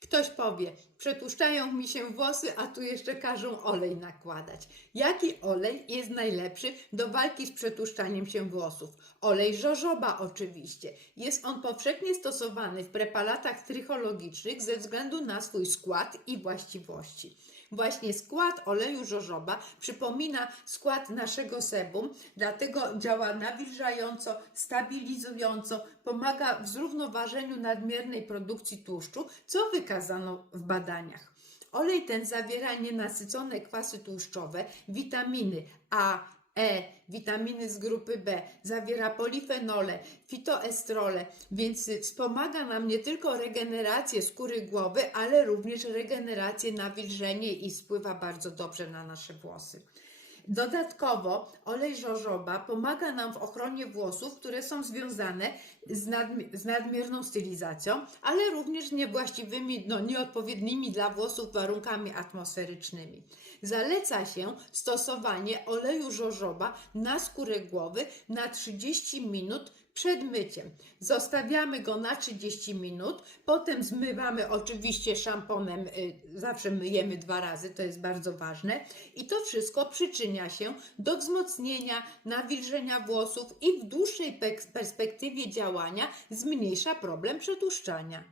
Ktoś powie, przetłuszczają mi się włosy, a tu jeszcze każą olej nakładać. Jaki olej jest najlepszy do walki z przetłuszczaniem się włosów? Olej żożoba oczywiście. Jest on powszechnie stosowany w preparatach trychologicznych ze względu na swój skład i właściwości. Właśnie skład oleju żożoba przypomina skład naszego sebum, dlatego działa nawilżająco, stabilizująco, pomaga w zrównoważeniu nadmiernej produkcji tłuszczu, co wykazano w badaniach. Olej ten zawiera nienasycone kwasy tłuszczowe, witaminy A, E, witaminy z grupy B, zawiera polifenole, fitoestrole, więc wspomaga nam nie tylko regenerację skóry głowy, ale również regenerację nawilżenie i wpływa bardzo dobrze na nasze włosy. Dodatkowo olej żożoba pomaga nam w ochronie włosów, które są związane z, nadmi- z nadmierną stylizacją, ale również niewłaściwymi, no, nieodpowiednimi dla włosów warunkami atmosferycznymi. Zaleca się stosowanie oleju żożoba na skórę głowy na 30 minut przed myciem. Zostawiamy go na 30 minut, potem zmywamy oczywiście szamponem, y, zawsze myjemy dwa razy, to jest bardzo ważne. I to wszystko przyczynia się do wzmocnienia, nawilżenia włosów i w dłuższej pek- perspektywie działania zmniejsza problem przetłuszczania.